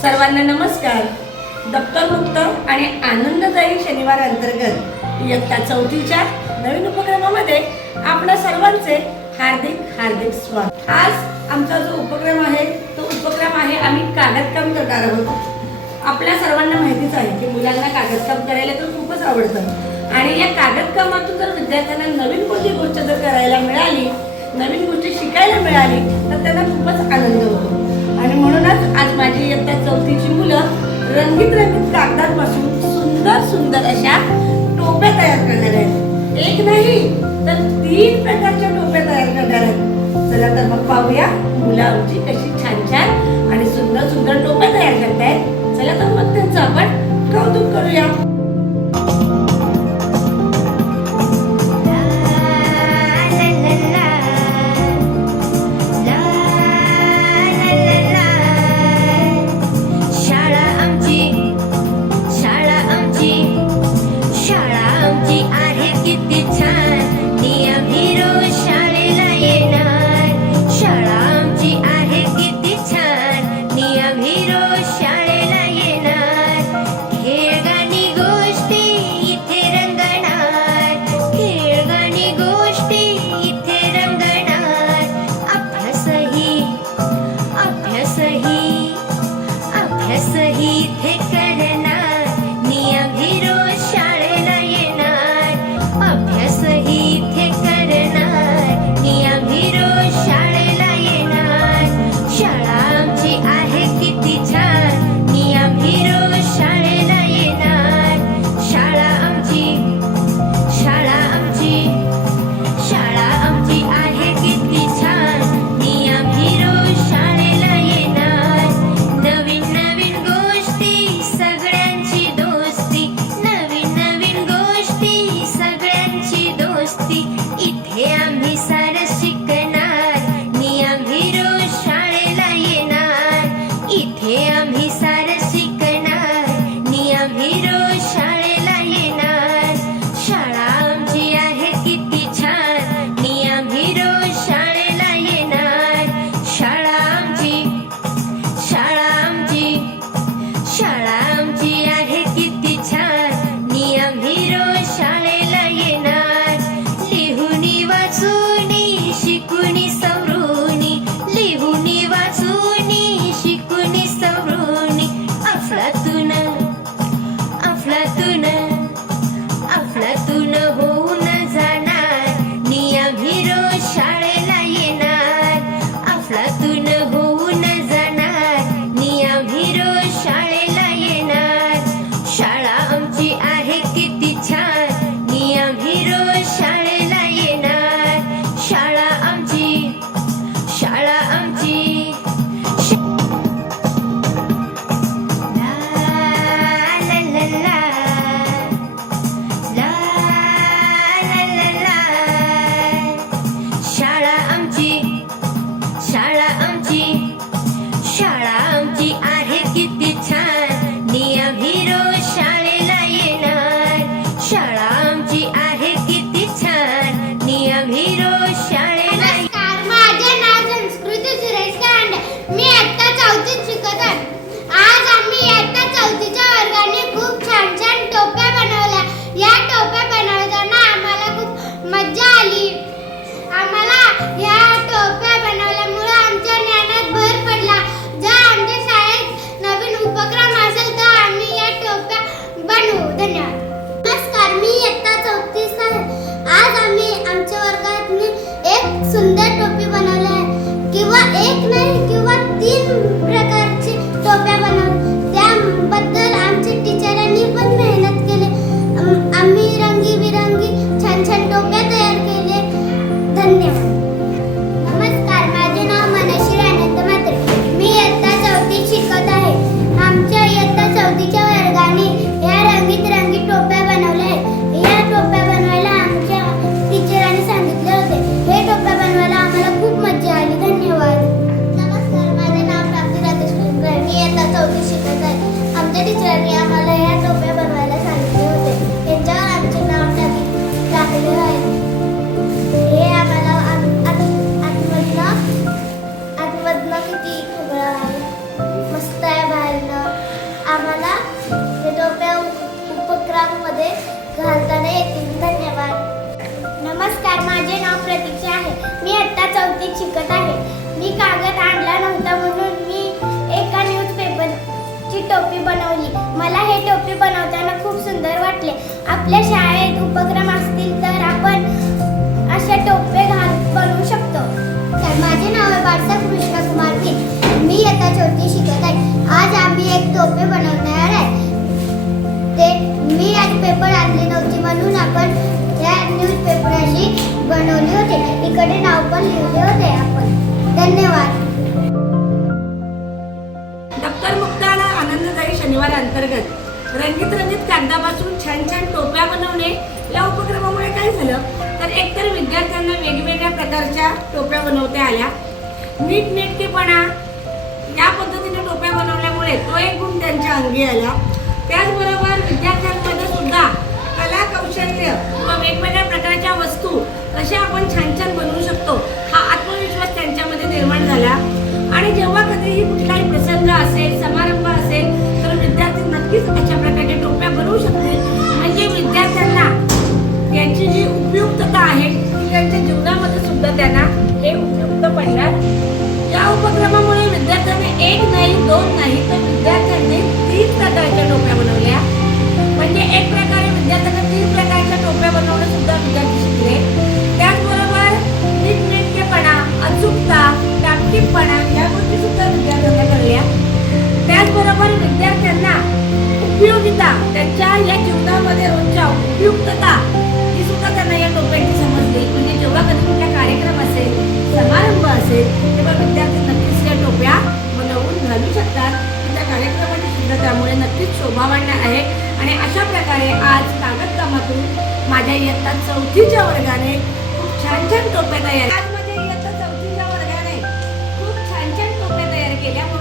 सर्वांना नमस्कार. दप्तरमुक्त आणि आनंददायी शनिवार अंतर्गत इयत्ता चौथीच्या नवीन उपक्रमामध्ये आपल्या सर्वांचे हार्दिक हार्दिक स्वागत. आज आमचा जो उपक्रम आहे तो उपक्रम आहे आम्ही कागदकाम करणार आहोत. आपल्या सर्वांना माहितीच आहे की मुलांना कागदकाम करायला तर खूपच आवडतं. आणि या कागदकामातून जर विद्यार्थ्यांना नवीन कोणती गोष्ट जर करायला मिळाली नवीन गोष्टी शिकायला मिळाली तर त्यांना खूपच आनंद होतो. चौथीची मुलं रंगीत रंगीत कागदांपासून सुंदर सुंदर अशा टोप्या तयार करणार आहेत. एक नाही तर तीन प्रकारच्या टोप्या तयार करणार आहेत. चला तर मग पाहूया मुलं आमची कशी छान छान आणि सुंदर सुंदर टोप्या तयार करतायत. चला तर मग त्यांचं आपण कौतुक करूया. Hiroshima. माझे नाव प्रतीक्षा आहे. मी आत्ता चौथीत शिकत आहे. मी कागद आणला नव्हता म्हणून मी एका न्यूजपेपरची टोपी बनवली. मला हे टोपी बनवताना खूप सुंदर वाटले. आपल्या शाळेत उपक्रम बनवली होते. इकडे नाव पण लिहिले होते आपण. धन्यवाद. आनंददायी शनिवार अंतर्गत रंगीत रंगीत कागदापासून छान छान टोप्या बनवणे या उपक्रमामुळे काय झालं? तर एकतर विद्यार्थ्यांना वेगवेगळ्या प्रकारच्या टोप्या बनवता आल्या. नीटनेटकेपणा या पद्धतीने टोप्या बनवल्यामुळे तो एक गुण त्यांच्या अंगी आला. त्याचबरोबर सुद्धा त्यांच्या या जीवनामध्ये रोजच्या उपयुक्तता ही सुद्धा त्यांना या टोप्यांची समजली. म्हणजे जेव्हा कधी कुठला कार्यक्रम असेल समारंभ असेल तेव्हा विद्यार्थी नक्कीच या टोप्या बनवून घालू शकतात. त्या कार्यक्रमाची सुद्धा त्यामुळे नक्कीच शोभा वाढणार आहे. आणि अशा प्रकारे आज कागद कामातून माझ्या इयत्ता चौथीच्या वर्गाने खूप छान छान टोप्या तयार आजमध्ये इयत्ता चौथीच्या वर्गाने खूप छान छान टोप्या तयार केल्या.